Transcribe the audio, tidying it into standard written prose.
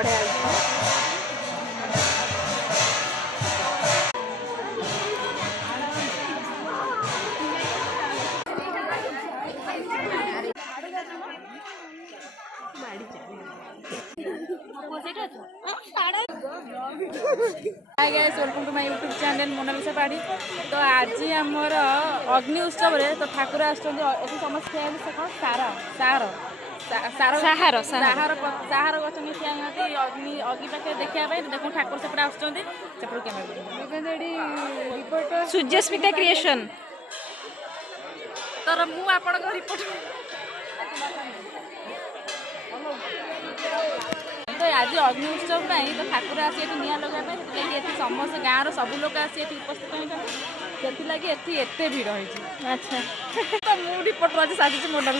बढ़िया welcome to my YouTube channel Monalisa Padhi. तो आज आमर अग्नि उत्सव तो ठाकुर आसुँच समस्त सार सार साहार साहार साहार गच्छन ठिया अग्नि अग्नि पाखे देखा देखो ठाकुर सेपटे आसपटे रिपोर्ट सूर्यस्मिता क्रिएशन तर मु आपण रिपोर्ट तो आज अग्नि उत्सव तो ठाकुर आसी निआ लगाई समस्त गाँव सब लोग आसी उपस्थित होती लगे एत भिड़ होती। अच्छा तो मु रिपोर्ट आज साजिश मोडल